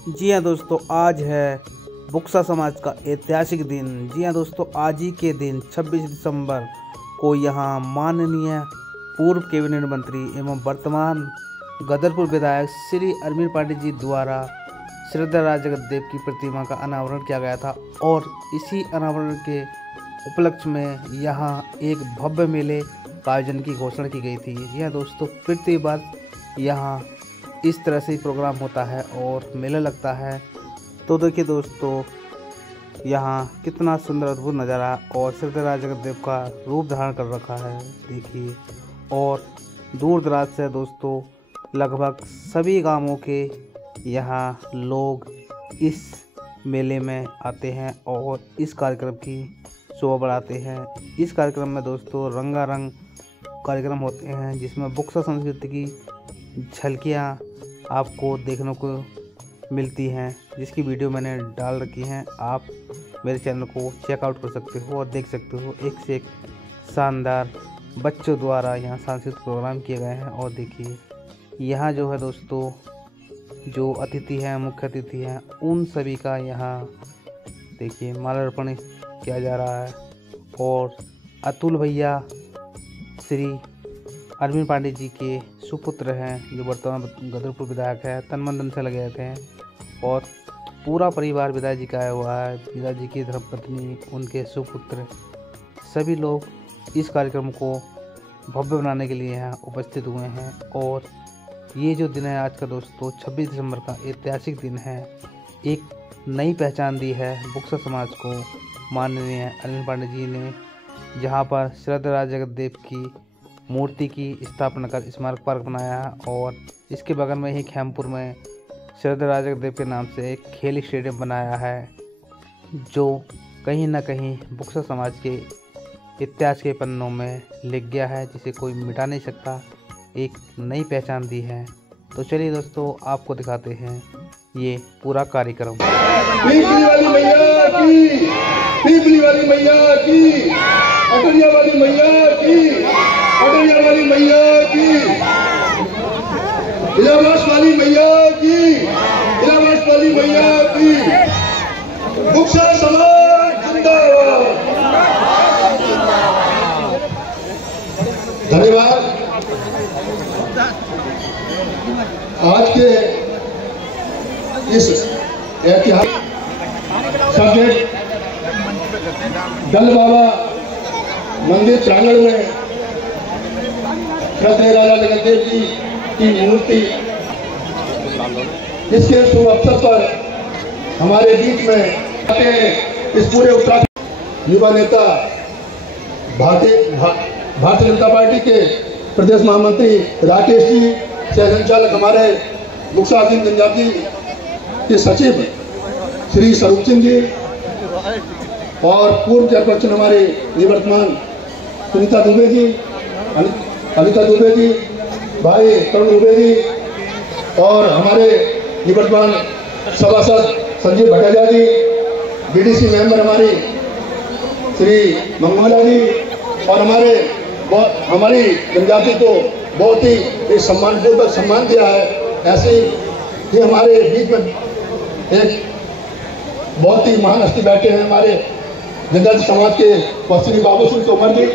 जी हाँ दोस्तों, आज है बुक्सा समाज का ऐतिहासिक दिन। जी हाँ दोस्तों, आज ही के दिन 26 दिसंबर को यहाँ माननीय पूर्व कैबिनेट मंत्री एवं वर्तमान गदरपुर विधायक श्री अरविंद पांडे जी द्वारा श्रद्धा राज जगतदेव की प्रतिमा का अनावरण किया गया था और इसी अनावरण के उपलक्ष्य में यहाँ एक भव्य मेले का आयोजन की घोषणा की गई थी। जी हाँ दोस्तों, प्रति बार यहाँ इस तरह से प्रोग्राम होता है और मेला लगता है। तो देखिए दोस्तों, यहाँ कितना सुंदर अद्भुत नज़ारा और श्रद्धा राज जगतदेव का रूप धारण कर रखा है, देखिए। और दूर दराज से दोस्तों लगभग सभी गांवों के यहाँ लोग इस मेले में आते हैं और इस कार्यक्रम की शोभा बढ़ाते हैं। इस कार्यक्रम में दोस्तों रंगारंग कार्यक्रम होते हैं जिसमें बुक्सा संस्कृति की झलकियाँ आपको देखने को मिलती हैं, जिसकी वीडियो मैंने डाल रखी हैं। आप मेरे चैनल को चेकआउट कर सकते हो और देख सकते हो। एक से एक शानदार बच्चों द्वारा यहाँ सांस्कृतिक प्रोग्राम किए गए हैं। और देखिए यहाँ जो है दोस्तों, जो अतिथि हैं, मुख्य अतिथि हैं, उन सभी का यहाँ देखिए माल्यार्पण किया जा रहा है। और अतुल भैया श्री अरविंद पांडे जी के सुपुत्र हैं, जो वर्तमान गदरपुर विधायक है, तन मन धन से लगे रहते हैं। और पूरा परिवार विधायक जी का आया हुआ है, विधायक जी की धर्मपत्नी, उनके सुपुत्र, सभी लोग इस कार्यक्रम को भव्य बनाने के लिए यहाँ उपस्थित हुए हैं। और ये जो दिन है आज का दोस्तों, 26 दिसंबर का ऐतिहासिक दिन है, एक नई पहचान दी है बुक्सा समाज को माननीय अरविंद पांडे जी ने, जहाँ पर श्रद्धा राज जगतदेव की मूर्ति की स्थापना कर स्मारक पार्क बनाया है। और इसके बगल में ही खेमपुर में श्रद्धा राज जगतदेव के नाम से एक खेल स्टेडियम बनाया है, जो कहीं ना कहीं बुक्सा समाज के इतिहास के पन्नों में लिख गया है, जिसे कोई मिटा नहीं सकता। एक नई पहचान दी है। तो चलिए दोस्तों, आपको दिखाते हैं ये पूरा कार्यक्रम। पीपली वाली मैया की, पीपली वाली मैया की, अटरिया वाली मैया की, अटरिया वाली मैया की, इलाहाबाद वाली मैया की, इलाहाबाद वाली मैया की, बुक्सा समाज जिंदाबाद। धन्यवाद। आज के इस ऐतिहासिक सब्जेक्ट दल बाबा मंदिर प्रांगण में श्रद्धेय राजा जगतदेव जी की मूर्ति, इसके शुभ अवसर पर हमारे बीच में इस पूरे उत्तराखंड युवा नेता भारतीय जनता पार्टी के प्रदेश महामंत्री राकेश जी, सह संचालक हमारे बुक्सा आदिम जनजाति के सचिव श्री स्वरूप सिंह जी, और पूर्व चेयरपर्सन हमारे निवर्तमान सुनीता दुबे जी, अनिता दुबे जी, भाई तरुण दुबे जी, और हमारे निवर्तमान सभासद संजीव भट्टाचार्य जी, बीडीसी मेंबर हमारी श्री मंगोला जी, और हमारी जनजाति को बहुत ही सम्मानपूर्वक सम्मान दिया है। ऐसे ही हमारे बीच में एक बहुत ही महान हस्ती बैठे हैं, हमारे जनजाति समाज के पश्चिमी बाबू सिंह तोमर जी,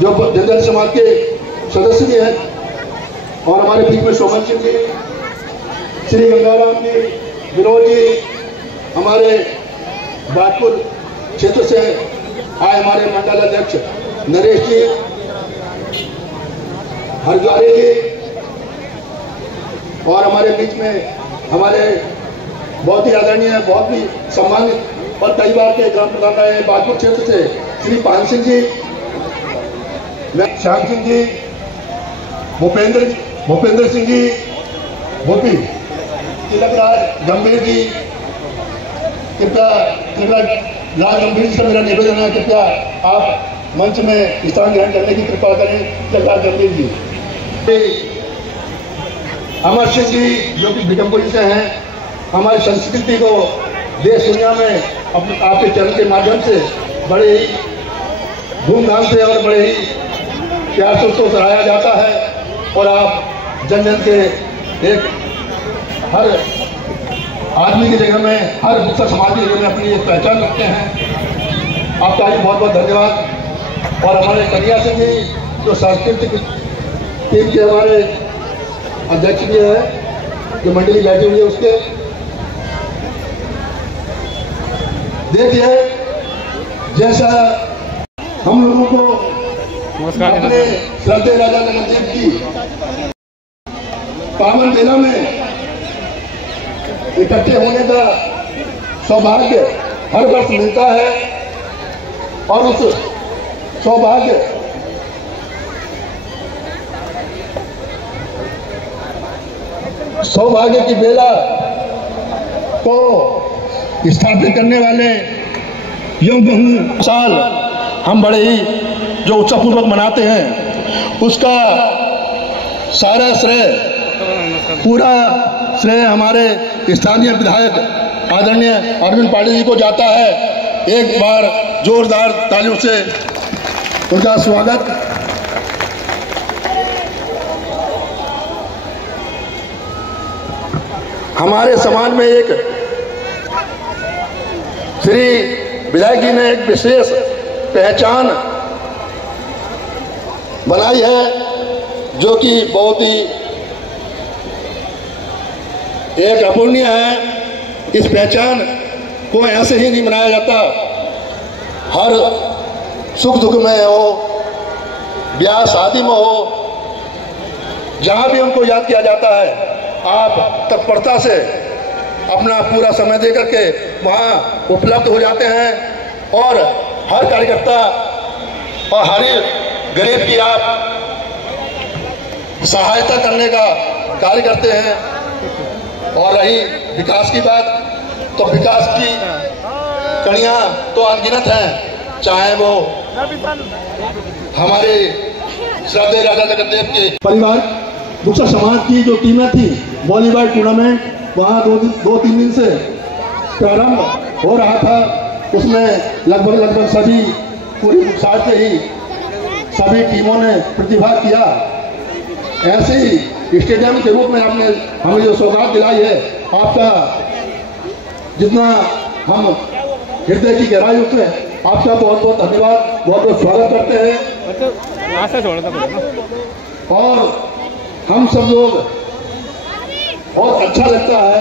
जो जनजाति समाज के सदस्य भी हैं, और हमारे बीच में सोमन सिंह जी, श्री गंगाराम जी, विनोद जी, हमारे बाजपुर क्षेत्र से आए हमारे मंडल अध्यक्ष नरेश जी, हरद्वारे जी, और हमारे बीच में हमारे बहुत ही आदरणीय, बहुत ही सम्मानित और कई बार के ग्राम प्रधान रहे बाजपुर क्षेत्र से श्री पान सिंह जी, श्याम सिंह जी, भूपेंद्र सिंह जी, भूपी तिलक राज गंभीर जी, कृपया राज गंभीर जी से मेरा निवेदन है, कृपया आप मंच में स्थान ग्रहण करने की कृपा करें। तिलक राज गंभीर जी, अमर सिंह जी जो कि बिकमपुरी से हैं, हमारी संस्कृति को देश दुनिया में आपके चैनल के माध्यम से बड़े ही धूमधाम से और बड़े ही प्यार से उसको सराहा जाता है। और आप जन जन के एक हर आदमी की जगह में, हर बुक्सा समाज की जगह में अपनी एक पहचान रखते हैं। आपका भी बहुत बहुत धन्यवाद। और हमारे कन्या से भी जो सांस्कृतिक टीम के हमारे अध्यक्ष भी है, जो मंडली बैठी हुई है, उसके देखिए जैसा हम लोगों को अपने श्रद्धेय राजा जगतदेव की पावन मेला में इकट्ठे होने का सौभाग्य हर वर्ष मिलता है, और उस सौभाग्य की बेला को स्थापित करने वाले यूं बहु साल हम बड़े ही जो उत्साहपूर्वक मनाते हैं, उसका सारा श्रेय, पूरा श्रेय हमारे स्थानीय विधायक आदरणीय अरविंद पाटिल जी को जाता है। एक बार जोरदार तालियों से उनका स्वागत। हमारे समाज में एक श्री विधायक जी ने एक विशेष पहचान बनाई है, जो कि बहुत ही एक अपूर्णीय है। इस पहचान को ऐसे ही नहीं मनाया जाता। हर सुख दुख में हो, ब्याह शादी में हो, जहां भी उनको याद किया जाता है, आप तत्परता से अपना पूरा समय दे करके वहाँ उपलब्ध हो जाते हैं, और हर कार्यकर्ता और हर गरीब की आप सहायता करने का कार्य करते हैं। और रही विकास की बात, तो विकास की कड़ियाँ तो अनगिनत हैं, चाहे वो हमारे श्रद्धेय राजा जगतदेव के परिवार बुक्सा समाज की जो टीमें थी, वॉलीबॉल टूर्नामेंट वहाँ दो तीन दिन से प्रारंभ हो रहा था। उसमें लगभग सभी पूरी बुक्सा से ही सभी टीमों ने प्रतिभाग किया। ऐसे ही स्टेडियम के रूप में आपने हमें जो सौगात दिलाई है, आपका जितना हम हृदय की गहराई से आपका बहुत बहुत धन्यवाद, बहुत बहुत स्वागत करते हैं। और हम सब लोग बहुत अच्छा लगता है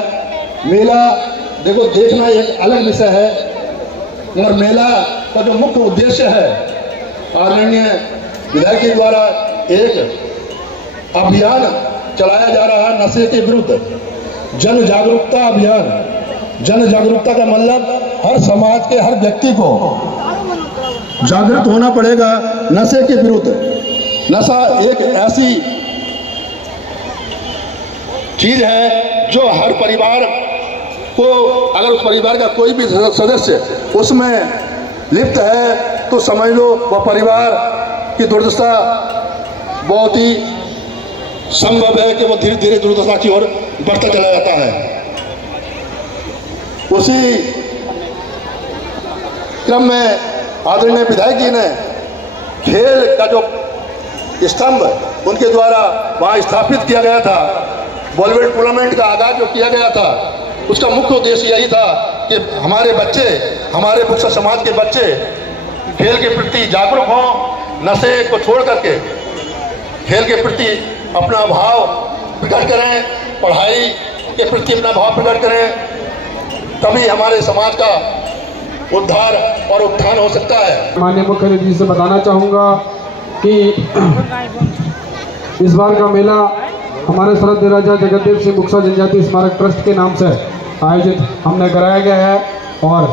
मेला। देखो, देखना एक अलग विषय है, मगर मेला का जो मुख्य उद्देश्य है, आदरणीय विधायक के द्वारा एक अभियान चलाया जा रहा है नशे के विरुद्ध, जन जागरूकता अभियान। जन जागरूकता का मतलब हर समाज के हर व्यक्ति को जागरूक होना पड़ेगा नशे के विरुद्ध। नशा एक ऐसी चीज है जो हर परिवार को, अगर उस परिवार का कोई भी सदस्य उसमें लिप्त है, तो समझ लो वह परिवार की दुर्दशा बहुत ही संभव है कि वो धीरे धीरे दुर्दशा की ओर बढ़ता चला जाता है। उसी क्रम में आदरणीय विधायक जी ने खेल का जो स्तंभ उनके द्वारा वहाँ स्थापित किया गया था, वॉलीबॉल टूर्नामेंट का आगाज जो किया गया था, उसका मुख्य उद्देश्य यही था कि हमारे बच्चे, हमारे बुक्सा समाज के बच्चे खेल के प्रति जागरूक हों, नशे को छोड़ करके खेल के प्रति अपना भाव प्रकट करें, पढ़ाई के प्रति अपना भाव प्रकट करें, तभी हमारे समाज का उद्धार और उत्थान हो सकता है। माननीय मुख्यमंत्री जी से बताना चाहूँगा कि इस बार का मेला हमारे श्रद्धेय राजा जगतदेव सिंह बुक्सा जनजाति स्मारक ट्रस्ट के नाम से आयोजित हमने कराया गया है, और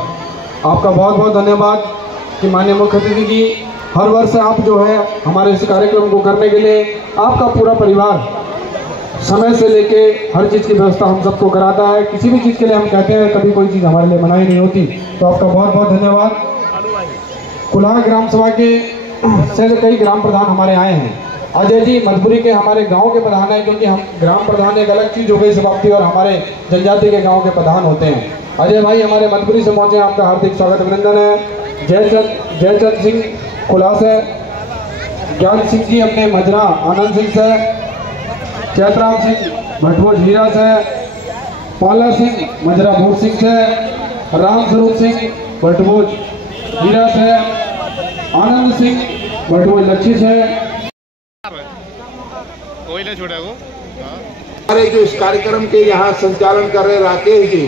आपका बहुत बहुत धन्यवाद कि माननीय मुख्य अतिथि जी हर वर्ष आप जो है हमारे इस कार्यक्रम को करने के लिए आपका पूरा परिवार समय से लेके हर चीज़ की व्यवस्था हम सबको कराता है। किसी भी चीज़ के लिए हम कहते हैं, कभी कोई चीज़ हमारे लिए मनाही नहीं होती, तो आपका बहुत बहुत धन्यवाद। कुलाह ग्राम सभा के से कई ग्राम प्रधान हमारे आए हैं। अजय जी मधुपुरी के हमारे गांव के प्रधान हैं, क्योंकि हम ग्राम प्रधान एक अलग चीज़ हो गई समाप्ति, और हमारे जनजाति के गांव के प्रधान होते हैं। अजय भाई हमारे मधुपुरी से पहुँचे, आपका हार्दिक स्वागत अभिनंदन है। जयचंद सिंह कुलाह से, ज्ञान सिंह जी अपने मजरा आनंद सिंह से, चैतराम सिंह भटवो झीरा से, पाला सिंह मजरा भूर सिंह से, राम स्वरूप सिंह भटभोज हीरा से, आनंद सिंह भटभोज लच्छी से। कोई नहीं छोड़ा वो। हमारे जो इस कार्यक्रम के यहाँ संचालन कर रहे राकेश जी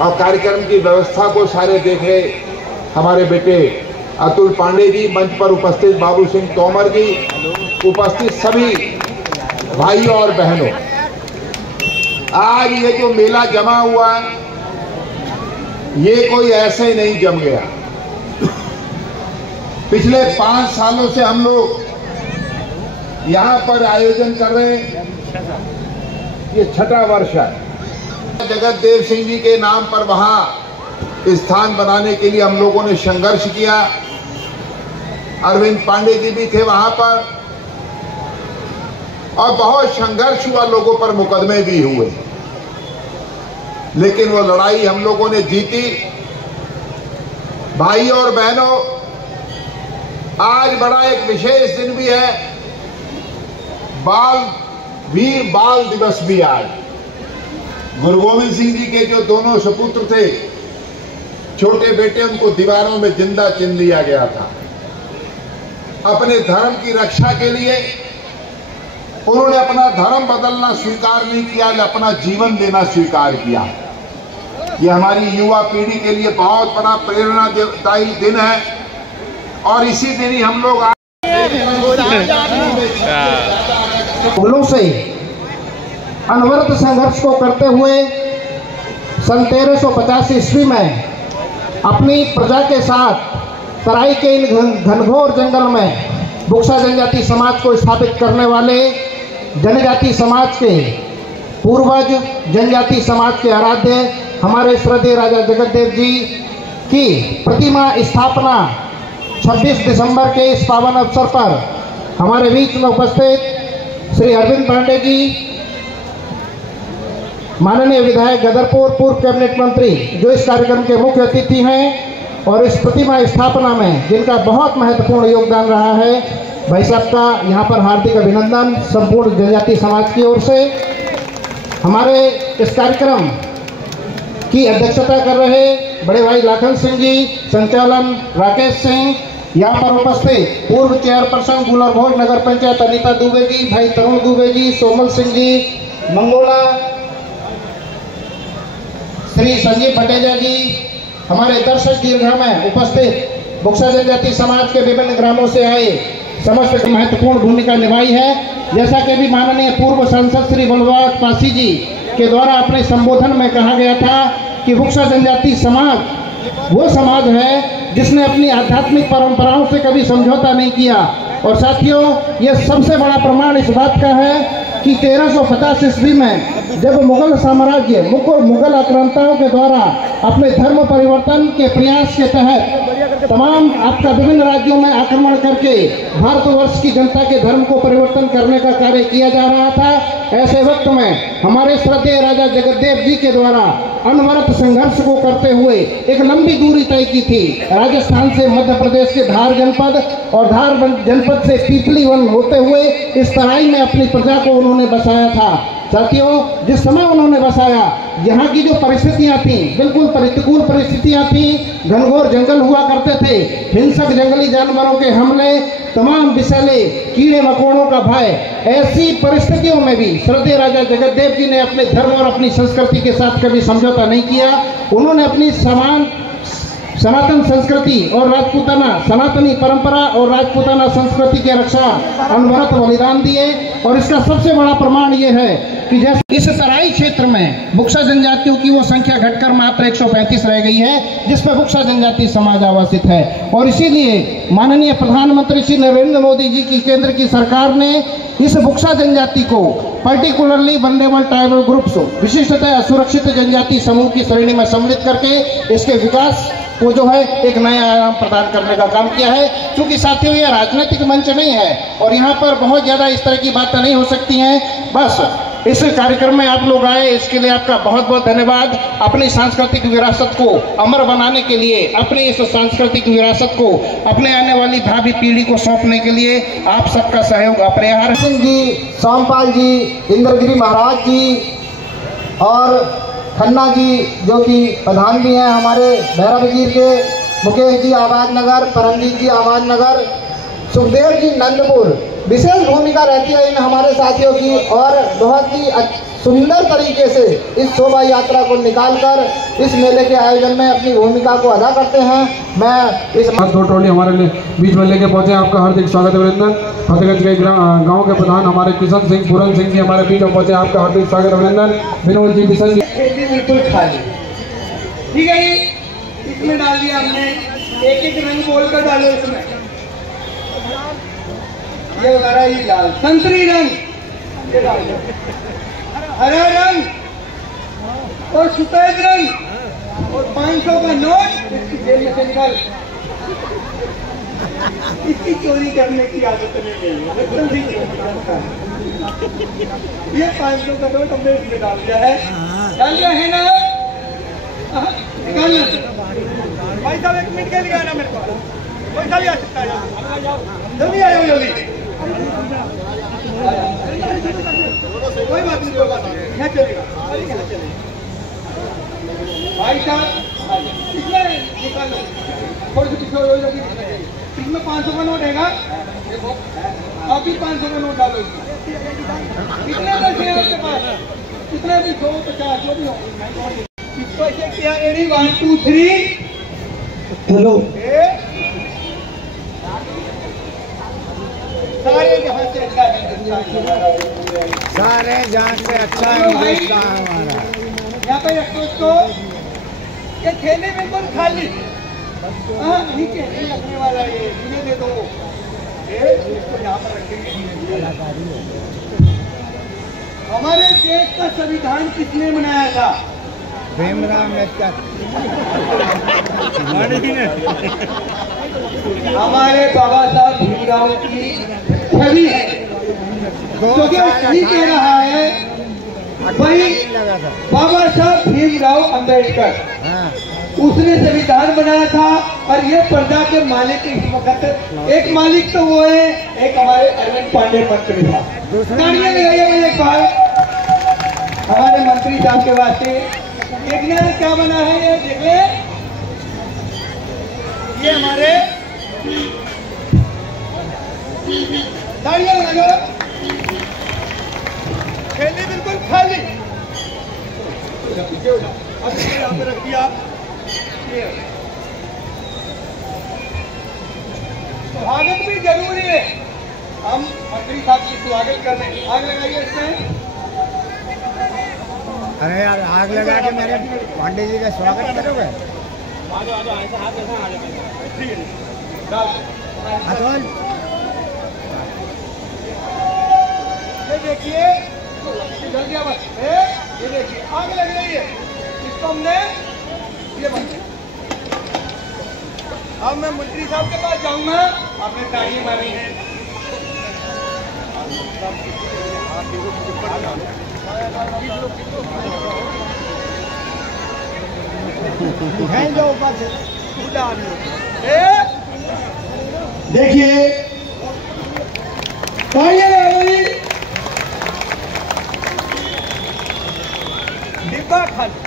और कार्यक्रम की व्यवस्था को सारे देख रहे हमारे बेटे अतुल पांडे जी, मंच पर उपस्थित बाबू सिंह तोमर जी, उपस्थित सभी भाई और बहनों, आज ये जो मेला जमा हुआ है ये कोई ऐसे ही नहीं जम गया। पिछले 5 सालों से हम लोग यहाँ पर आयोजन कर रहे हैं, ये 6ठा वर्ष है। जगत देव सिंह जी के नाम पर वहां स्थान बनाने के लिए हम लोगों ने संघर्ष किया। अरविंद पांडे जी भी थे वहां पर और बहुत संघर्ष हुआ, लोगों पर मुकदमे भी हुए, लेकिन वो लड़ाई हम लोगों ने जीती। भाई और बहनों, आज बड़ा एक विशेष दिन भी है, वीर बाल दिवस भी आज। गुरु गोविंद सिंह जी के जो दोनों सपुत्र थे, छोटे बेटे, उनको दीवारों में जिंदा चिन दिया गया था। अपने धर्म की रक्षा के लिए उन्होंने अपना धर्म बदलना स्वीकार नहीं किया, अपना जीवन देना स्वीकार किया। ये हमारी युवा पीढ़ी के लिए बहुत बड़ा प्रेरणादायी दिन है और इसी दिन ही हम लोग फूलों से अनवरत संघर्ष को करते हुए सन 1350 ईस्वी में अपनी प्रजा के साथ तराई के इन घनघोर जंगल में बुक्सा जनजाति समाज को स्थापित करने वाले जनजाति समाज के पूर्वज, जनजाति समाज के आराध्य हमारे श्रद्धेय राजा जगतदेव जी की प्रतिमा स्थापना 26 दिसंबर के इस पावन अवसर पर हमारे बीच में उपस्थित श्री अरविंद पांडे जी, माननीय विधायक गदरपुर, पूर्व कैबिनेट मंत्री, जो इस कार्यक्रम के मुख्य अतिथि हैं, और इस प्रतिमा स्थापना में जिनका बहुत महत्वपूर्ण योगदान रहा है, भाई साहब का यहाँ पर हार्दिक अभिनंदन संपूर्ण जनजाति समाज की ओर से। हमारे इस कार्यक्रम की अध्यक्षता कर रहे बड़े भाई लाखन सिंह जी, संचालन राकेश सिंह, यहाँ पर उपस्थित पूर्व चेयरपर्सन गुलरभोज नगर पंचायत अनीता दुबे जी, भाई तरुण दुबे जी, सोमल सिंह जी, मंगोला, श्री संजीव भटेजा जी, हमारे दर्शक दीर्घा में उपस्थित बुक्सा जनजाति समाज के विभिन्न ग्रामों से आए समस्त महत्वपूर्ण भूमिका निभाई है। जैसा कि भी माननीय पूर्व सांसद श्री बलवास पासी जी के द्वारा अपने संबोधन में कहा गया था कि बुक्सा जनजाति समाज वो समाज है जिसने अपनी आध्यात्मिक परंपराओं से कभी समझौता नहीं किया। और साथियों, यह सबसे बड़ा प्रमाण इस बात का है कि 1350 ईस्वी में जब मुगल साम्राज्य मुगल आक्रांताओं के द्वारा अपने धर्म परिवर्तन के प्रयास के तहत तमाम आपका विभिन्न राज्यों में आक्रमण करके भारतवर्ष की जनता के धर्म को परिवर्तन करने का कार्य किया जा रहा था, ऐसे वक्त में हमारे श्रद्धेय राजा जगतदेव जी के द्वारा अनवरत संघर्ष को करते हुए एक लंबी दूरी तय की थी। राजस्थान से मध्य प्रदेश के धार जनपद और धार जनपद से पीपली वन होते हुए इस तराई में अपनी प्रजा को उन्होंने बसाया था। साथियों, जिस समय उन्होंने बसाया, यहाँ की जो परिस्थितियाँ थी बिल्कुल प्रतिकूल परिस्थितियाँ थी, घनघोर जंगल हुआ करते थे, हिंसक जंगली जानवरों के हमले, तमाम विषैले कीड़े मकोड़ों का भय। ऐसी परिस्थितियों में भी श्रद्धेय राजा जगतदेव जी ने अपने धर्म और अपनी संस्कृति के साथ कभी समझौता नहीं किया। उन्होंने अपनी सनातन संस्कृति और राजपूताना सनातनी परंपरा और राजपूताना संस्कृति की रक्षा अनवरत बलिदान दिए। और इसका सबसे बड़ा प्रमाण ये है कि जैसे इस तराई क्षेत्र में बुक्सा जनजातियों की वो संख्या घटकर मात्र 135 रह गई है जिसमें बुक्सा जनजाति समाज आवासित है। और इसीलिए माननीय प्रधानमंत्री श्री नरेंद्र मोदी जी की केंद्र की सरकार ने इस बुक्सा जनजाति को पर्टिकुलरली वल्नरेबल ट्राइबल ग्रुप्स, विशिष्टतः असुरक्षित जनजाति समूह की श्रेणी में सम्मिलित करके इसके विकास को जो है एक नया आयाम प्रदान करने का काम किया है। क्योंकि साथियों, यह राजनीतिक मंच नहीं है और यहाँ पर बहुत ज्यादा इस तरह की बातें नहीं हो सकती हैं। बस इस कार्यक्रम में आप लोग आए, इसके लिए आपका बहुत बहुत धन्यवाद। अपनी सांस्कृतिक विरासत को अमर बनाने के लिए, अपनी इस सांस्कृतिक विरासत को अपने आने वाली भावी पीढ़ी को सौंपने के लिए आप सबका सहयोग अपरिहार्य। सिंह जी, सोमपाल जी, इंद्रगिरी महाराज जी और खन्ना जी जो कि प्रधान भी हैं हमारे भैरवगीर के, मुकेश जी आबाद नगर, परमजीत जी आबाद नगर, सुखदेव जी नंदपुर, विशेष भूमिका रहती है इन हमारे साथियों की और बहुत ही सुंदर तरीके से इस शोभा यात्रा को निकालकर इस मेले के आयोजन में अपनी भूमिका को अदा करते हैं। मैं इस 2 ट्रॉली हमारे लिए बीच में लेके पहुंचे, आपका हार्दिक स्वागत अभिनंदन। फतेहगंज के गांव के प्रधान हमारे किशन सिंह पूरन सिंह जी हमारे बीच में पहुंचे, आपका हार्दिक स्वागत अभिनंदन। विनोद जी बिशन जी बिल्कुल खाली, ठीक है जी। इसमें डाल दिया हमने, एक रंग बोल कर डालो इसमें, ये बता रहा है लाल, संतरी रंग, ये डाल दो, हरा रंग और सफेद रंग और 500 का नोट इसकी जेब में से निकाल। इसकी चोरी करने की आदत नहीं है, ये 500 का नोट हमने इसमें डाल दिया है। डाल दिया है ना, निकालना भाई साहब। 1 मिनट के लिए आना मेरे पास, पैसा भी आ सकता है, जल्दी आ जाओ जल्दी। कोई बात नहीं, कोई बात नहीं, यहाँ चलेगा, यहाँ चलेगा भाई साहब। इसमें निकालो, थोड़ी सी पीछे हो जाएगी। इसमें 500 का नोट हैगा, अभी 500 का नोट डालो इसमें। कितने पैसे हैं आपके पास? कितने भी 100, 50 जो भी हो। इस पैसे किया रेडी, 1 2 3 हेलो सारे जहां से अच्छा है, सारे जहां से अच्छा हिंदुस्तान हमारा। यहाँ पे रखो इसको, ये थैली बिल्कुल खाली, हाँ नीचे नहीं रखने वाला, ये इन्हें दे दो, इसको यहाँ पर रखेंगे। हमारे देश का संविधान किसने बनाया था? भीमराव अम्बेडकर। हमारे बाबा साहब भीमराव की छवि है, तो क्या सही कह रहा है भाई? बाबा साहब भीमराव अम्बेडकर, उसने संविधान बनाया था और ये पर्दा के मालिक इस वक्त, एक मालिक तो वो है, एक हमारे अरविंद पांडे मंत्री था। तालियां लगाइए भाई एक बार हमारे मंत्री साहब के वास्ते। देखने में क्या बना है ये देख ले, ये हमारे तालियां लगा, थैली बिल्कुल खाली, यहाँ पे रख दिया। स्वागत भी जरूरी है, हम मंत्री साहब की स्वागत कर रहे हैं। आग लगाइए इसमें। अरे यार आग लगा के मेरे पांडे जी का स्वागत करोगे? अतुल ये देखिए, जल गया बस, ये देखिए आग लग रही है, इसको हमने ये बंद। अब मैं मंत्री साहब के पास जाऊंगा, आपने तालियां मारी है। देखिए डिब्बा खाली।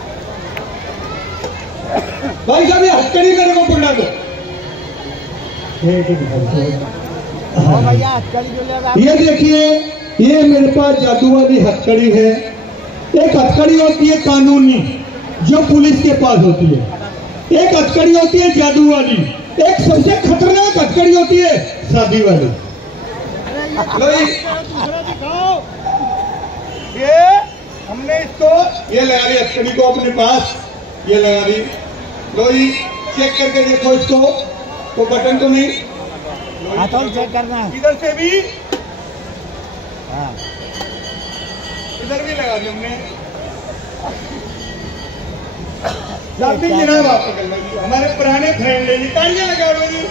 भाई साहब ये हथकड़ी मेरे को पकड़ा दो। भैया हथकड़ी जो लगा, ये देखिए, ये मेरे पास जादू वाली हथकड़ी है। एक हथकड़ी होती है कानूनी जो पुलिस के पास होती है, एक हथकड़ी होती है जादू वाली, एक सबसे खतरनाक हथकड़ी होती है शादी वाली। ये हमने इसको ये लगा ली, हथकड़ी को अपने पास ये लगा ली। लो जी चेक करके देखो इसको, वो बटन तो नहीं, अतुल चेक करना है। इधर से भी, हाँ इधर भी लगा दी हमने। जाती जनाब आप हमारे पुराने फ्रेंड है जी, तालियां लगा दो जी।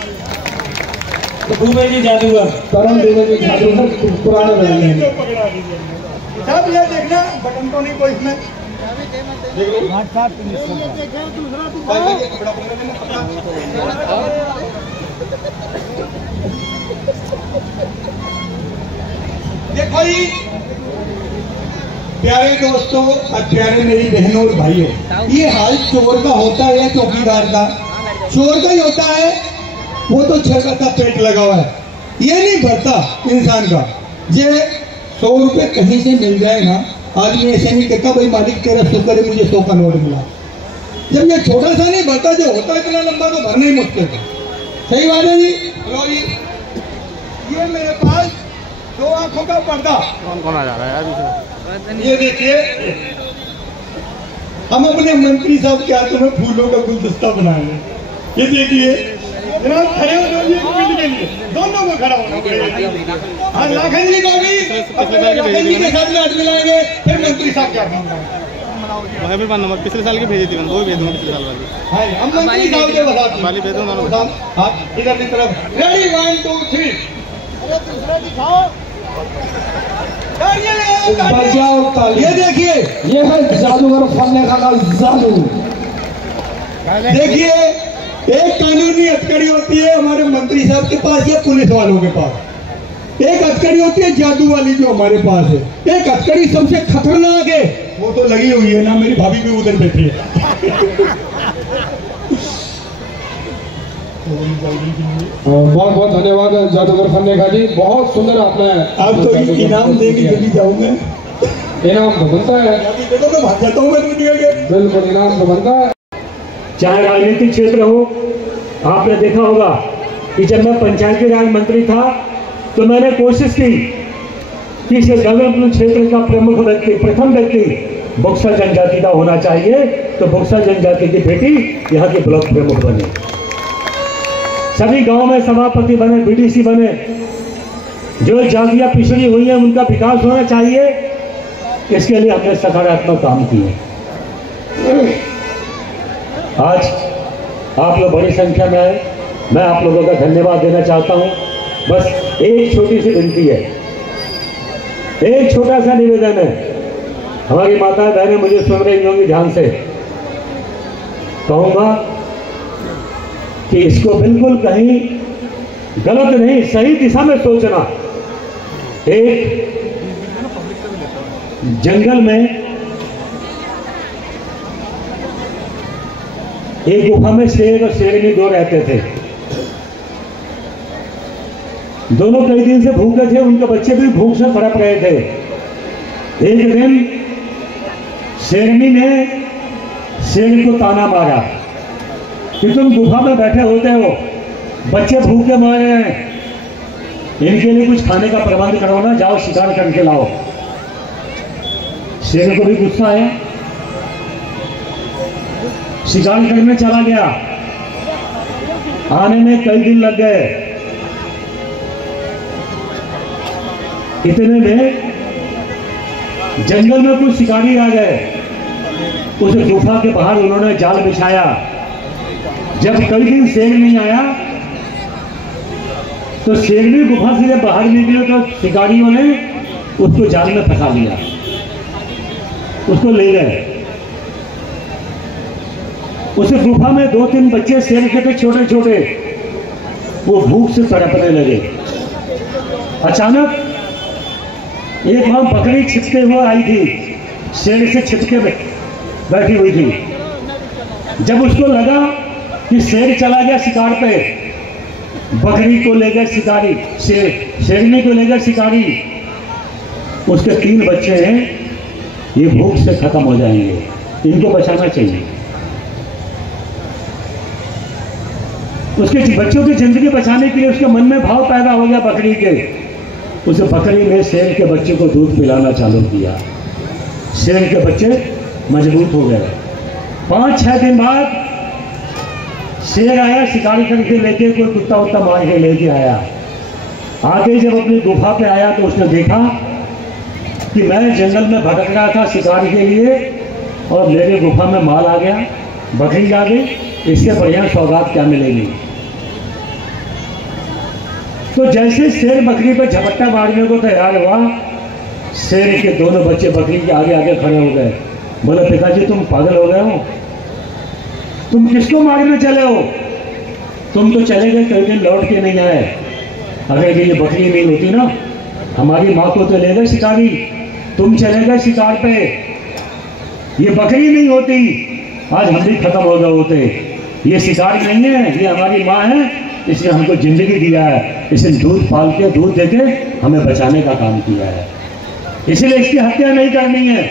दुबे जी जादूगर, करण देवे जी जादूगर पुराने फ्रेंड है। पकड़ा दीजिए साहब, ये देखना बटन तो नहीं कोई इसमें। देखो जी प्यारे दोस्तों और प्यारे मेरी बहनों और भाइयों, ये हाल चोर का होता है या चौकीदार का? चोर का ही होता है। वो तो छेका का पेट लगा हुआ है, ये नहीं भरता इंसान का। ये 100 रुपए कहीं से मिल जाए ना, आदमी ऐसे नहीं कहता भाई मालिक तेरा शुक्र है मुझे 100 का नोट मिला। जब ये छोटा सा नहीं भरता, जो होता है इतना लंबा तो भरना ही मुश्किल है। सही बात है जी। लो जी, ये मेरे पास 2 आंखों का पर्दा। कौन आ जा रहा है यार? ये देखिए, हम अपने मंत्री साहब के हाथों में फूलों का गुलदस्ता बनाए हैं। ये देखिए जनाब, खड़े हो जाइए एक मिनट के लिए, दोनों को खड़ा होना पड़ेगा। हाँ, लाखन जी को भी अपने लाखन जी के साथ में हाथ मिलाएंगे, फिर मंत्री साहब के हाथ मिलाएंगे। वह भी नंबर पिछले साल की भेजी थी, मैं 2 ही भेज दूंगा पिछले साल वाली। हाँ, हम मंत्री साहब के बताते वाली भेज दूंगा। हाथ इधर की तरफ, रेडी 1 2 3। ये देखिए, ये है जादूगर फलने का जादू। देखिए, एक कानूनी हथकड़ी होती है हमारे मंत्री साहब के पास या पुलिस वालों के पास। एक हथकड़ी होती है जादू वाली जो हमारे पास है। एक हथकड़ी सबसे खतरनाक है, वो तो लगी हुई है ना, मेरी भाभी भी उधर बैठी है। बहुत बहुत धन्यवाद जादूगर फन्नेखा जी, बहुत सुंदर आपने। आप तो इनाम दे के चली जाऊंगा। इनाम तो बनता है, देखो मैं भाग जाता हूँ मैं दुनिया के। बिल्कुल इनाम तो बनता है। चाहे राजनीतिक क्षेत्र हो, आपने देखा होगा कि जब मैं पंचायती राज मंत्री था तो मैंने कोशिश की कि इस गगनपुर क्षेत्र का प्रमुख व्यक्ति, प्रथम व्यक्ति बुक्सा जनजाति का होना चाहिए। तो बुक्सा जनजाति की बेटी यहाँ के ब्लॉक प्रमुख बने, सभी गांव में सभापति बने, बीडीसी बने। जो जातियां पिछड़ी हुई हैं उनका विकास होना चाहिए, इसके लिए हमने सकारात्मक काम किए। आज आप लोग बड़ी संख्या में आए, मैं आप लोगों का धन्यवाद देना चाहता हूं। बस एक छोटी सी विनती है, एक छोटा सा निवेदन है। हमारी माता बहनें मुझे सुन रही होंगी, ध्यान से कहूंगा कि इसको बिल्कुल कहीं गलत नहीं, सही दिशा में सोचना। एक जंगल में एक गुफा में शेर और शेरनी 2 रहते थे। दोनों कई दिन से भूखे थे, उनके बच्चे भी भूख से तड़प रहे थे। एक दिन शेरनी ने शेर को ताना मारा कि तुम गुफा में बैठे होते हो, बच्चे भूखे मर रहे हैं, इनके लिए कुछ खाने का प्रबंध करो ना, जाओ शिकार करके लाओ। शेर को भी गुस्सा आया, शिकार करने चला गया। आने में कई दिन लग गए। इतने में जंगल में कुछ शिकारी आ गए। उस गुफा के बाहर उन्होंने जाल बिछाया। जब कई दिन शेर नहीं आया तो शेरनी गुफा से जब बाहर निकले तो शिकारियों ने उसको जाल में फंसा लिया, उसको ले गए। उस गुफा में 2-3 बच्चे शेर के थे, छोटे छोटे, वो भूख से तड़पने लगे। अचानक एक वहां बकरी छिपके हुए आई थी, शेर से छिपके बैठी हुई थी। जब उसको लगा कि शेर चला गया शिकार पे, बकरी को ले गए शिकारी, शेरनी को ले गए शिकारी। उसके 3 बच्चे हैं, ये भूख से खत्म हो जाएंगे, इनको बचाना चाहिए। उसके बच्चों की जिंदगी बचाने के लिए उसके मन में भाव पैदा हो गया बकरी के। उस बकरी ने शेर के बच्चे को दूध पिलाना चालू किया। शेर के बच्चे मजबूत हो गए। 5-6 दिन बाद शेर आया शिकारी करके लेके, कोई कुत्ता उत्ता मार के लेके आया। आगे जब अपनी गुफा पे आया तो उसने देखा कि मैं जंगल में भटक रहा था शिकार के लिए और मेरे गुफा में माल आ गया, बकरी आ गई, इससे बढ़िया सौगात क्या मिलेगी। तो जैसे शेर बकरी पर झपट्टा मारने को तैयार हुआ, शेर के दोनों बच्चे बकरी के आगे आगे खड़े हो गए। बोले पिताजी तुम पागल हो गए हो, तुम किसको मारने चले हो? तुम तो चले गए, कई दिन लौट के नहीं आए। अगर ये बकरी नहीं होती ना, हमारी माँ को तो ले गए शिकारी, तो तुम चले गए शिकार पे, ये बकरी नहीं होती, आज हम भी खत्म हो गए होते। ये शिकार नहीं है, ये हमारी माँ है, इसने हमको जिंदगी दिया है, इसने दूध पाल के दूध देके हमें बचाने का काम किया है, इसलिए इसकी हत्या नहीं करनी है।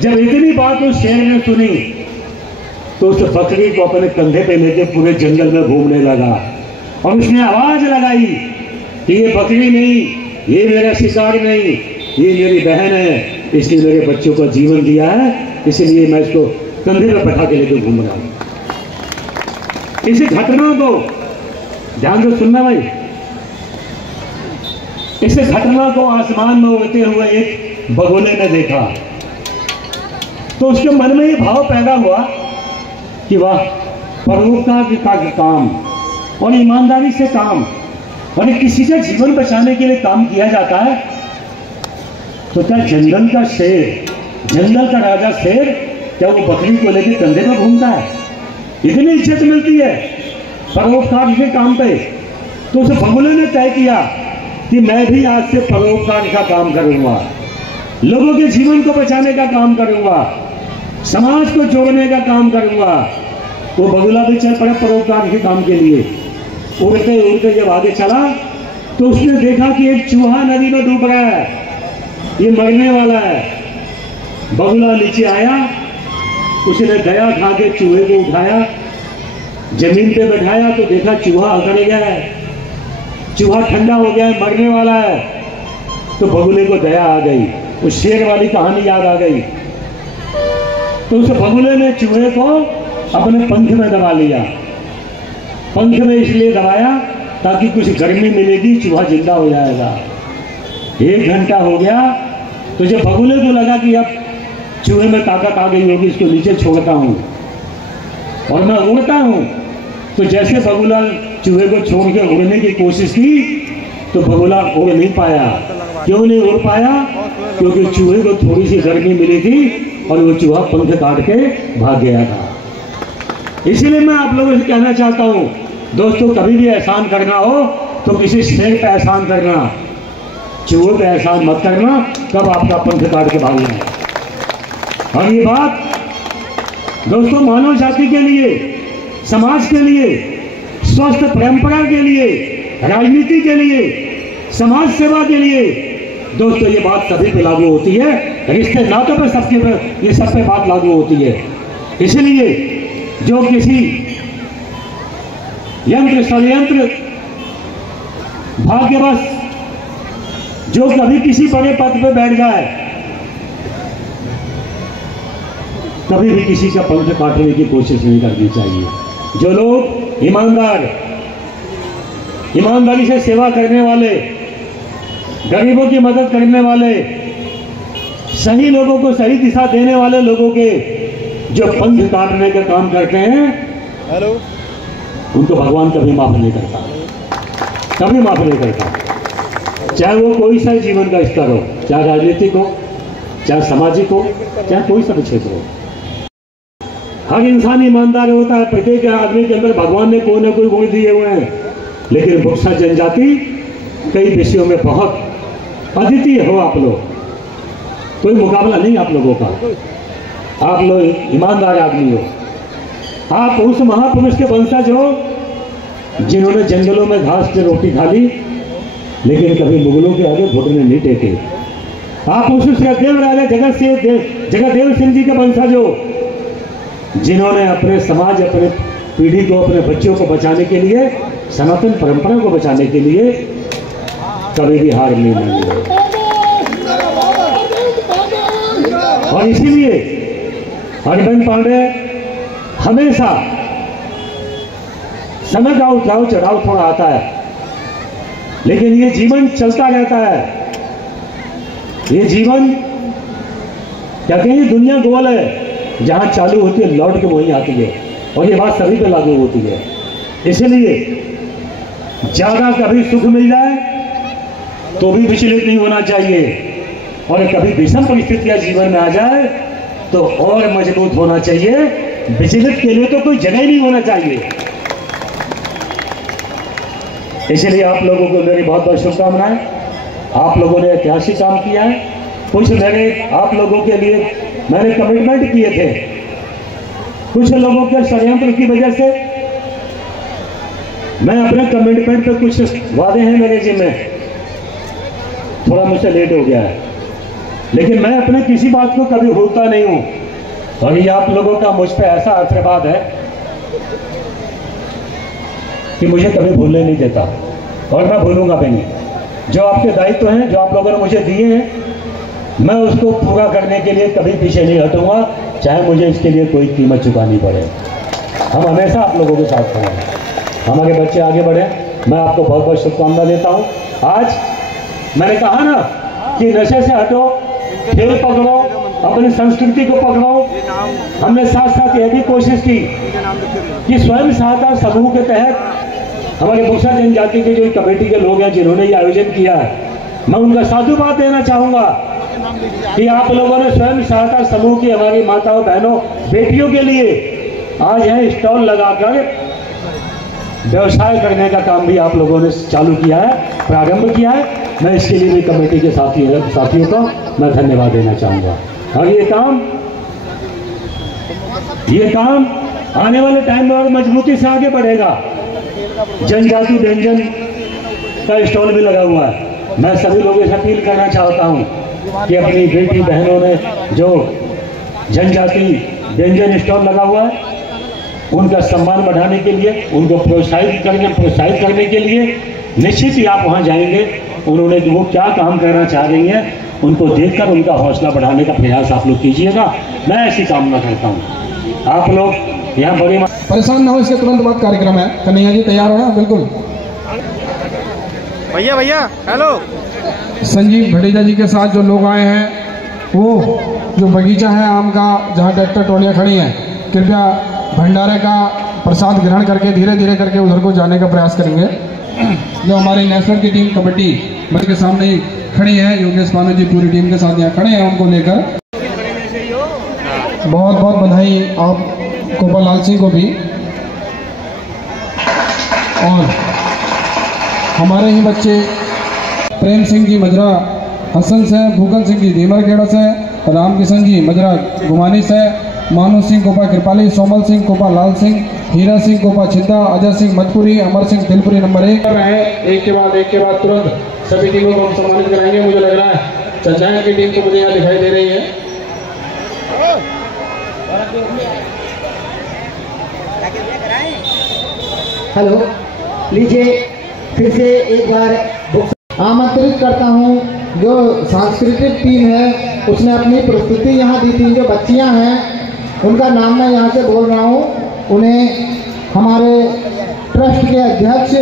जब इतनी बात उस शेर ने सुनी तो उस बकरी को अपने कंधे पे लेके पूरे जंगल में घूमने लगा और उसने आवाज लगाई कि ये बकरी नहीं, ये मेरा शिकार नहीं, ये मेरी बहन है, इसने मेरे बच्चों को जीवन दिया है, इसलिए मैं इसको कंधे पे बैठा के लेके घूम रहा हूं। इस घटना को ध्यान से सुनना भाई, इस घटना को आसमान में उड़ते हुए एक बगुले ने देखा तो उसके मन में ये भाव पैदा हुआ कि वाह, परोपकार का काम और ईमानदारी से काम और किसी का जीवन बचाने के लिए काम किया जाता है तो क्या जंगल का शेर, जंगल का राजा शेर, क्या वो बकरी को लेकर कंधे में घूमता है? इतनी इज्जत मिलती है परोपकार के काम पे। तो उस बगुले ने तय किया कि मैं भी आज से परोपकार का काम करूंगा, लोगों के जीवन को बचाने का काम करूंगा, समाज को जोड़ने का काम करूंगा। वो बगुला भी चल पड़ा परोपकार के काम के लिए। उड़ते उड़ते जब आगे चला तो उसने देखा कि एक चूहा नदी में डूब रहा है, ये मरने वाला है। बगुला नीचे आया, उसने दया खा के चूहे को उठाया, जमीन पे बैठाया तो देखा चूहा अकड़ गया है, चूहा ठंडा हो गया है, मरने वाला है। तो बगुले को दया आ गई, उस शेर वाली कहानी याद आ गई। तो उस बगुले ने चूहे को अपने पंख में दबा लिया। पंख में इसलिए दबाया ताकि कुछ गर्मी मिलेगी, चूहा जिंदा हो जाएगा। 1 घंटा हो गया तो जब बगुले को लगा कि अब चूहे में ताकत आ गई होगी, इसको नीचे छोड़ता हूं और मैं उड़ता हूं, तो जैसे बगुला चूहे को छोड़ के उड़ने की कोशिश की तो बगुला उड़ नहीं पाया। क्यों नहीं उड़ पाया? क्योंकि चूहे को थोड़ी सी गर्मी मिली थी और वो चूहा पंख काट के भाग गया था। इसलिए मैं आप लोगों से कहना चाहता हूं दोस्तों, कभी भी एहसान करना हो तो किसी शेर पे एहसान करना, चूहे पे एहसान मत करना, कब आपका पंख काट के भागना है। और ये बात दोस्तों मानव जाति के लिए, समाज के लिए, स्वस्थ परंपरा के लिए, राजनीति के लिए, समाज सेवा के लिए, दोस्तों ये बात सभी पे लागू होती है। रिश्ते नातों पे सबके पे, ये सब पे बात लागू होती है। इसलिए जो किसी यंत्र षड्यंत्र भाग्यवश जो कभी किसी बड़े पद पे बैठ जाए, कभी भी किसी का पंख काटने की कोशिश नहीं करनी चाहिए। जो लोग ईमानदारी से सेवा करने वाले, गरीबों की मदद करने वाले, सही लोगों को सही दिशा देने वाले लोगों के जो पंख काटने का काम करते हैं, उनको भगवान कभी माफ नहीं करता, कभी माफ नहीं करता। चाहे वो कोई सा जीवन का स्तर हो, चाहे राजनीतिक हो, चाहे सामाजिक हो, चाहे कोई सा क्षेत्र हो, हर इंसान ईमानदार होता है। प्रत्येक आदमी के अंदर भगवान ने कोई ना कोई गुण दिए हुए हैं। लेकिन बुक्सा जनजाति कई विषयों में बहुत अद्वितीय हो। आप लोग, कोई मुकाबला नहीं आप लोगों का, आप लोग ईमानदार आदमी हो। आप उस महापुरुष के वंशज हो जिन्होंने जंगलों में घास से रोटी खा ली, लेकिन कभी मुगलों के आगे घुटने नहीं टेके। आप उस श्रद्धेव राजा जगदेव सिंह जी के वंशज हो जिन्होंने अपने समाज, अपने पीढ़ी को, अपने बच्चों को बचाने के लिए, सनातन परंपरा को बचाने के लिए कभी भी हार नहीं मानी। और इसीलिए अरविंद पांडे हमेशा समय का उठाव चढ़ाव थोड़ा आता है, लेकिन ये जीवन चलता रहता है। ये जीवन कहते हैं दुनिया गोल है, जहां चालू होती है लौट के वहीं आती है। और ये बात सभी पे लागू होती है। इसलिए ज्यादा कभी सुख मिल जाए तो भी विचलित नहीं होना चाहिए, और कभी विषम परिस्थितियां जीवन में आ जाए तो और मजबूत होना चाहिए। विचलित के लिए तो कोई जगह नहीं होना चाहिए। इसलिए आप लोगों को मेरी बहुत बहुत शुभकामनाएं। आप लोगों ने ऐतिहासिक काम किया है। कुछ मैंने आप लोगों के लिए मैंने कमिटमेंट किए थे, कुछ लोगों के षड्यंत्र की वजह से मैं अपने कमिटमेंट पे कुछ वादे हैं मेरे जिम्मे, थोड़ा मुझसे लेट हो गया है, लेकिन मैं अपने किसी बात को कभी भूलता नहीं हूं। और ये आप लोगों का मुझ पे ऐसा आशीर्वाद है कि मुझे कभी भूलने नहीं देता और मैं भूलूंगा भी नहीं। जो आपके दायित्व हैं, जो आप लोगों ने मुझे दिए हैं, मैं उसको पूरा करने के लिए कभी पीछे नहीं हटूंगा, चाहे मुझे इसके लिए कोई कीमत चुकानी पड़े। हम हमेशा आप लोगों के साथ खड़े हैं। हमारे बच्चे आगे बढ़े, मैं आपको बहुत बहुत शुभकामना देता हूँ। आज मैंने कहा ना कि नशे से हटो, खेल पकड़ो, अपनी संस्कृति को पकड़ो। हमने साथ साथ यह भी कोशिश की कि स्वयं सहायता समूह के तहत हमारे बुक्सा जनजाति के जो कमेटी के लोग हैं जिन्होंने ये आयोजन किया है, मैं उनका साधुवाद देना चाहूंगा कि आप लोगों ने स्वयं सहायता समूह की हमारी माताओं, बहनों, बेटियों के लिए आज यहाँ स्टॉल लगाकर व्यवसाय करने का काम भी आप लोगों ने चालू किया है, प्रारंभ किया है। मैं इसके लिए भी कमेटी के साथियों को मैं धन्यवाद देना चाहूँगा। और ये काम आने वाले टाइम में और मजबूती से आगे बढ़ेगा। जनजाति व्यंजन का स्टॉल भी लगा हुआ है। मैं सभी लोगों से अपील करना चाहता हूँ कि अपनी बेटी बहनों ने जो जनजाति व्यंजन स्टॉल लगा हुआ है, उनका सम्मान बढ़ाने के लिए, उनको प्रोत्साहित करने के लिए निश्चित ही आप वहां जाएंगे। उन्होंने वो क्या काम करना चाह रही हैं, उनको देखकर उनका हौसला बढ़ाने का प्रयास आप लोग कीजिएगा। मैं ऐसी कामना करता हूँ। आप लोग यहाँ बड़ी परेशान ना हो, इसके तुरंत बाद कार्यक्रम है। कन्हैया जी तैयार हो ना? बिल्कुल। भैया हेलो। संजीव भटेजा जी के साथ जो लोग आए हैं, वो जो बगीचा है आम का, जहाँ ट्रैक्टर ट्रॉलियाँ खड़ी हैं, कृपया भंडारे का प्रसाद ग्रहण करके धीरे धीरे करके उधर को जाने का प्रयास करेंगे। जो हमारी नेशनल की टीम कबड्डी बच्चे के सामने ही खड़ी है, योगेश पानो जी पूरी टीम के साथ यहाँ खड़े हैं, उनको लेकर बहुत बहुत बधाई आप गोपाल लाल सिंह को भी, और हमारे ही बच्चे प्रेम सिंह जी मजरा हसन से, भूकन सिंह जी धीमर खेड़ा से, राम किशन जी मजरा गुमानी से, मानू सिंह कोपा कृपाली, सोमल सिंह कोपा लाल सिंह, हीरा सिंह कोपा छिद्दा, अजय सिंह मधपुरी, अमर सिंह तिलपुरी नंबर 1 कर रहे हैं। एक के बाद तुरंत सभी टीमों को हम सम्मानित कराएंगे। मुझे लग रहा है चंचायन की टीम तो मुझे यहाँ दिखाई दे रही है। हेलो, लीजिए फिर से एक बार आमंत्रित करता हूँ। जो सांस्कृतिक टीम है उसने अपनी प्रस्तुति यहाँ दी थी। जो बच्चियाँ हैं उनका नाम मैं यहाँ से बोल रहा हूँ। उन्हें हमारे ट्रस्ट के अध्यक्ष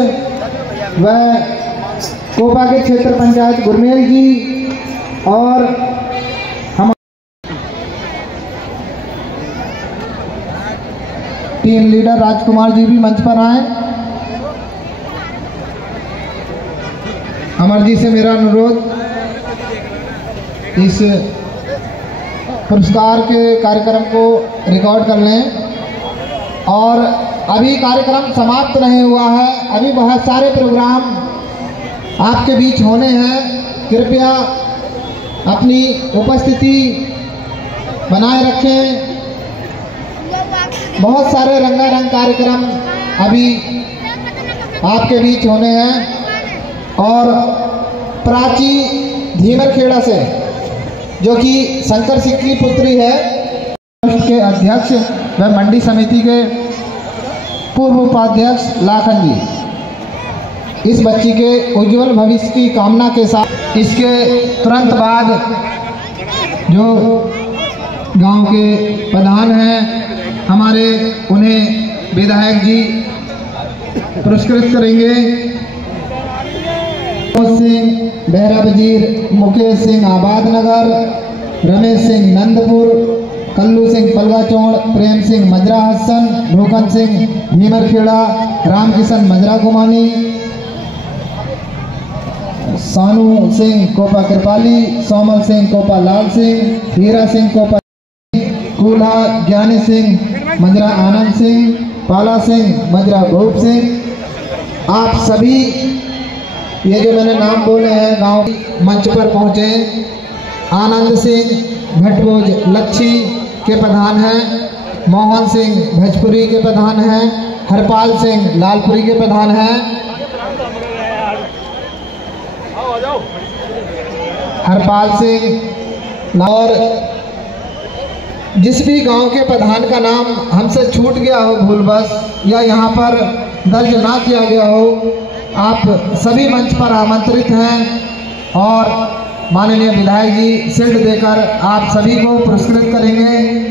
व कोपा के क्षेत्र पंचायत गुरमेल जी और हम टीम लीडर राजकुमार जी भी मंच पर आए। अमर जी से मेरा अनुरोध, इस पुरस्कार के कार्यक्रम को रिकॉर्ड कर लें। और अभी कार्यक्रम समाप्त नहीं हुआ है, अभी बहुत सारे प्रोग्राम आपके बीच होने हैं। कृपया अपनी उपस्थिति बनाए रखें। बहुत सारे रंगारंग कार्यक्रम अभी आपके बीच होने हैं। और प्राची धीमर खेड़ा से, जो कि शंकर सिंह की पुत्री है, के अध्यक्ष व मंडी समिति के पूर्व उपाध्यक्ष लाखन जी, इस बच्ची के उज्जवल भविष्य की कामना के साथ इसके तुरंत बाद जो गांव के प्रधान हैं हमारे, उन्हें विधायक जी पुरस्कृत करेंगे। सिंह बेहरा वजीर, मुकेश सिंह आबाद नगर, रमेश सिंह नंदपुर, कल्लू सिंह पलगाचौड़, प्रेम सिंह मजरा हसन, भूकन सिंह भीमर खेड़ा, राम किशन मजरा गुमानी, सानू सिंह कोपा कृपाली, सोमल सिंह कोपा लाल सिंह, हीरा सिंह कोपा कूल्हा, ज्ञानी सिंह मजरा आनंद सिंह, पाला सिंह मजरा गोप सिंह। आप सभी ये जो मैंने नाम बोले हैं गांव मंच पर पहुंचे आनंद सिंह भटभोज लच्छी के प्रधान हैं, मोहन सिंह भजपुरी के प्रधान हैं, हरपाल सिंह लालपुरी के प्रधान हैं, हरपाल सिंह। और जिस भी गांव के प्रधान का नाम हमसे छूट गया हो भूलवश या यहाँ पर दर्ज ना किया गया हो, आप सभी मंच पर आमंत्रित हैं और माननीय विधायक जी शील्ड देकर आप सभी को पुरस्कृत करेंगे।